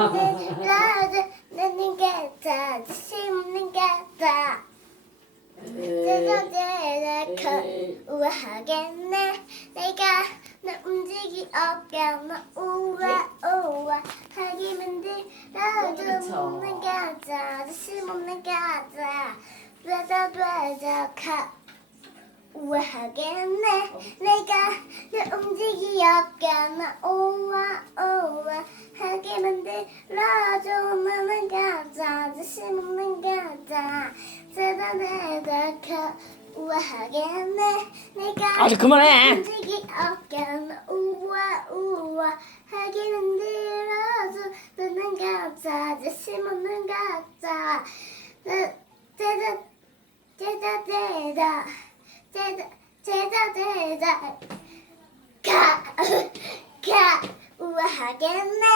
나는 자신 없는 가자 제자제자 우아하겠네 내가 나 움직이 없겠나 우아 우아 하게 만들어줘 없는 가자 자신 없는 가자 되자 되자 가 우아하겠네 내가 내 움직이 없겠나 하게 만들어줘 나는 가자 없는 가자 세다 내다 가 우아하겠네. 내가 아직 그만해. 움직이 없겠나 우아 우아 하게 만들어줘 나는 가자 자신 없는 가자 제자 제자 제자. 제자 제자 제자. 가 가. 우아하겠네